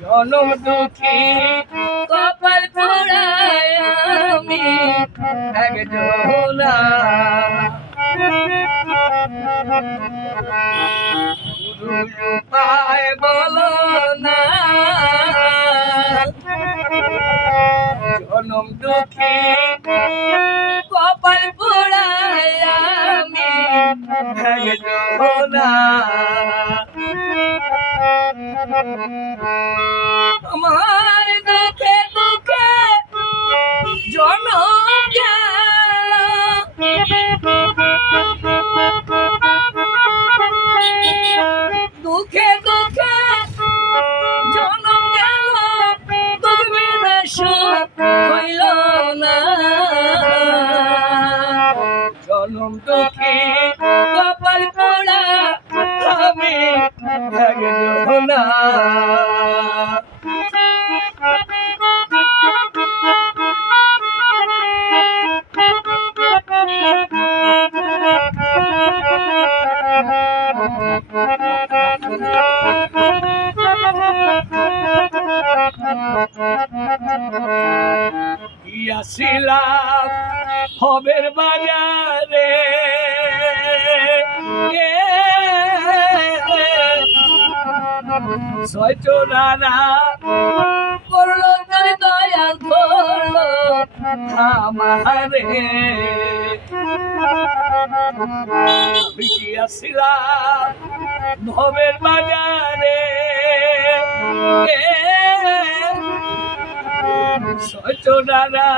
জনম দুঃখী কপাল পোড়ায় আমি একজন পায় বলো না। জনম দুঃখী একজন আমার দুঃখে দুঃখে জনম দুঃখে দুঃখে জনম গেল। তুমি না হইল না। জনম দুঃখে কপাল গিয়াছিলাম হবের বাজারে। করল তোর দয়া করল আমারে। গিয়াছিলাম ভবের বাজারে? সচনারা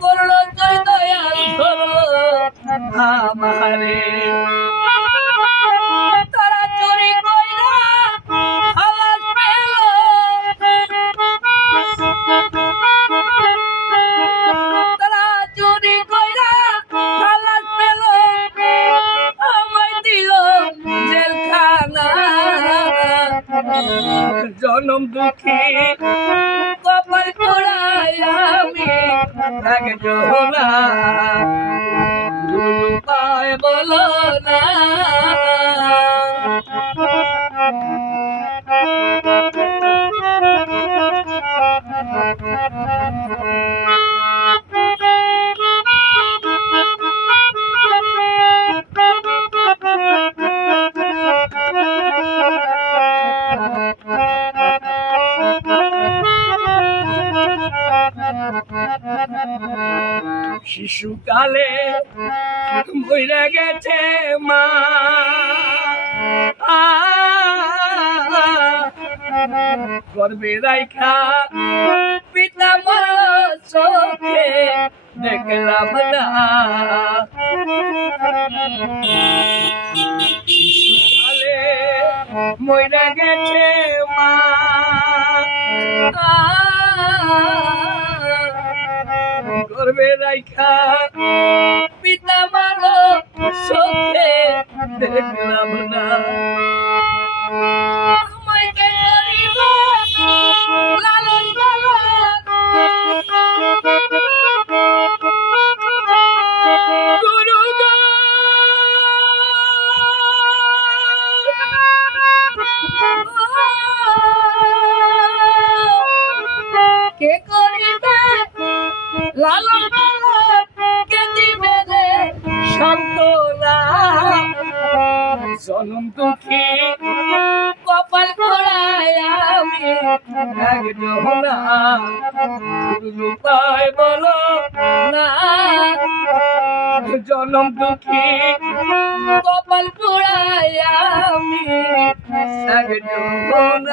করল তোর দয়া করল আমারে। জনম দুঃখী কপাল পোড়ায় আমি একজন পায় বলো না। শিশুকালে মরে গেছে মা। গর্বে রাইখা পিতা মার চোখে দেখলাম না। শিশুকালে মরে গেছে মা। করবে রাইখা পিতা মারো চোখে দেখলাম লালন কে দিবে রে সান্ত্বনা জনম দুঃখী কপাল পোড়ায় আমি একজন রূপায় বলো না। জনম দুঃখী কপাল পোড়ায় আমি একজন